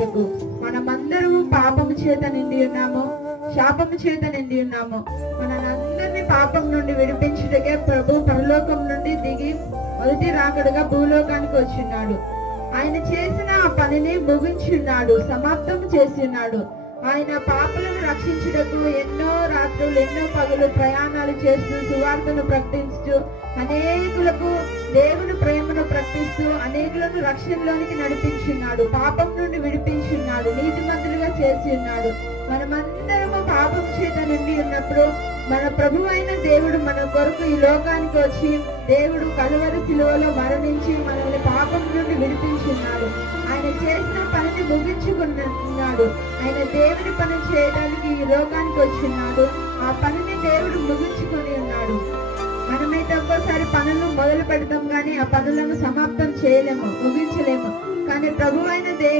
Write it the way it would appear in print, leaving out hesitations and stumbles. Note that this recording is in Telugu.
రక్షించుటకు. మనమందరము పాపము చేత నిండి ఉన్నాము, శాపము చేత నిండి ఉన్నాము. మనందరినీ పాపం నుండి విడిపించుటకే ప్రభు పరలోకం నుండి దిగి మొదటి రాకడగా భూలోకానికి వచ్చిన్నాడు. ఆయన చేసిన ఆ పనిని ముగించున్నాడు, సమాప్తం చేస్తున్నాడు. ఆయన పాపలను రక్షించుటకు ఎన్నో రాత్రులు ఎన్నో పగలు ప్రయాణాలు చేస్తూ సువార్తను ప్రకటిస్తూ అనేకులకు దేవుని ప్రేమను ప్రకటిస్తూ అనేకులను రక్షణలోనికి నడిపించున్నాడు, పాపం నుండి విడిపించున్నాడు, నీతిమంతులుగా చేసి ఉన్నాడు. మనమందరము పాపం చేత నిండి ఉన్నప్పుడు మన ప్రభు అయిన దేవుడు మన కొరకు ఈ లోకానికి వచ్చి దేవుడు కలువరి శిలువలో మరణించి మనల్ని పాపం నుండి విడిపించున్నాడు. ఆయన చేసిన పనిని ముగించుకున్నాడు. ఆయన దేవుని పని చేయడానికి ఈ లోకానికి వచ్చిన్నాడు. ఆ పనిని దేవుడు ముగించుకొని ఉన్నాడు. మనమైతే ఒక్కోసారి పనులు మొదలు పెడతాం కానీ ఆ పనులను సమాప్తం చేయలేము, ముగించలేము. కానీ ప్రభు అయిన దేవుడు